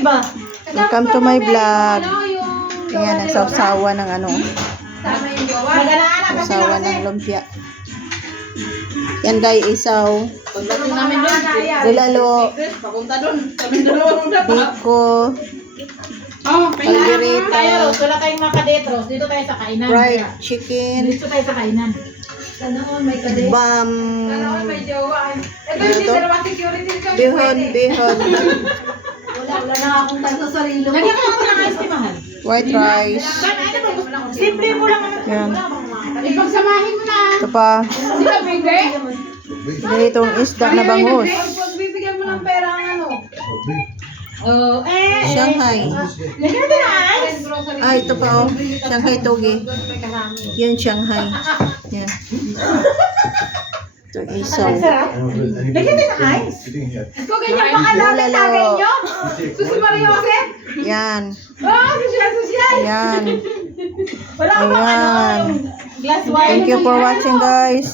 ba? Welcome to my vlog. Ayan, ang sausawa ng ano, sausawa ng lumpia. Yan guys, isaw, Pagdating namin doon, bulalo, papunta doon. Kami dalawa mong dapat. biko, Oh, Kaldereta. Tayo, Ros. Wala tayong mga kadetros. Dito tayo sa kainan. fried chicken, Dito tayo sa kainan. bam, jowa. Ito Ano to? security bihon, bihon, Wala, na akong tayo sa sarili mo. Lagyan ka natin ng ice cream, mahal. white rice. Simple mo lang. ano. Yan. Ipagsamahin mo na. Ito pa, ka pwede. ganitong isda na bangus. Pagbibigyan mo ng pera ang ano. Oh, eh. Shanghai. Lagyan natin ng ice. Ah, ito pa oh. Shanghai toge. Yan, Shanghai. Yan. Ito isaw. Lagyan din ng ice. Kung ganyan pa Bulalo. tagay nyo. Susi Maria Joseph. Yan. Oh, social, social. Yan. Wala bang ano, glass wine. Thank you for watching guys.